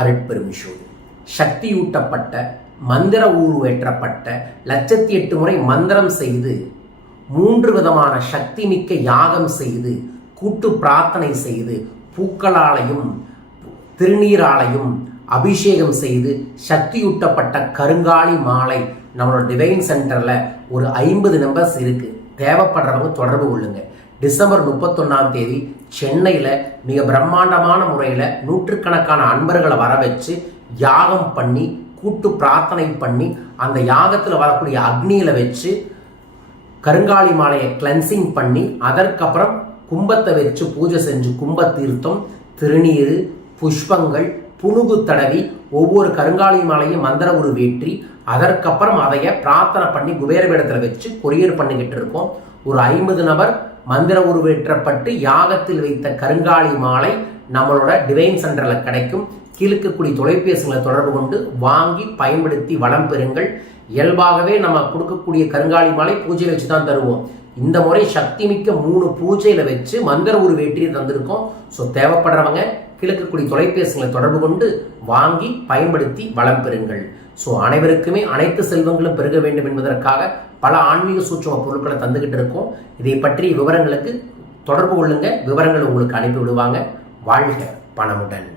அருட்பெருஞ்சோதி சக்தியூட்டப்பட்ட மந்திர ஊர்வேற்றப்பட்ட 1008 முறை மந்திரம் செய்து 3 விதமான சக்தி மிக்க யாகம் செய்து கூட்டு பிரார்த்தனை செய்து பூக்களாலையும் திருநீராலையும் அபிஷேகம் செய்து சக்தியூட்டப்பட்ட கருங்காலி மாலை நம்மளோட டிவைன் சென்டரில் ஒரு 50 நம்பர்ஸ் இருக்கு. தேவைப்படுறவங்க தொடர்பு கொள்ளுங்க. டிசம்பர் 31 சென்னையில் மிக பிரம்மாண்டமான முறையில் நூற்றுக்கணக்கான அன்பர்களை வர வச்சு யாகம் பண்ணி கூட்டு பிரார்த்தனை பண்ணி அந்த யாகத்தில் வரக்கூடிய அக்னியில் வச்சு கருங்காலி மாலையை கிளென்சிங் பண்ணி அதற்கப்புறம் கும்பத்தை வச்சு பூஜை செஞ்சு கும்ப தீர்த்தம் திருநீர் புஷ்பங்கள் புனுகு தடவி ஒவ்வொரு கருங்காலி மாலையும் மந்திர உருவேற்றி அதற்கப்புறம் அதைய பிரார்த்தனை பண்ணி குபேர பீடத்தில் வச்சு கொரியர் பண்ணிக்கிட்டு இருக்கோம். ஒரு 50 நபர் மந்திர உருவேற்றப்பட்டு யாகத்தில் வைத்த கருங்காலி மாலை நம்மளோட டிவைன் சென்டரில் கிடைக்கும். கீழ்க்கக்கூடிய தொலைபேசிகளை தொடர்பு கொண்டு வாங்கி பயன்படுத்தி வளம் பெறுங்கள். இயல்பாகவே நம்ம கொடுக்கக்கூடிய கருங்காலி மாலை பூஜையில் வச்சு தான் தருவோம். இந்த முறை சக்தி மிக்க 3 பூஜையில வச்சு மந்திர உருவேற்றி தந்திருக்கோம். ஸோ தேவைப்படுறவங்க கீழ்க்கக்கூடிய தொலைபேசிகளை தொடர்பு கொண்டு வாங்கி பயன்படுத்தி வளம் பெறுங்கள். ஸோ அனைவருக்குமே அனைத்து செல்வங்களும் பெருக வேண்டும் என்பதற்காக பல ஆன்மீக சூட்சும பொருட்களை தந்துகிட்டு இருக்கோம். இதை பற்றிய விவரங்களுக்கு தொடர்பு கொள்ளுங்க. விவரங்கள் உங்களுக்கு அனுப்பி விடுவாங்க. வாழ்க பணமுடன்.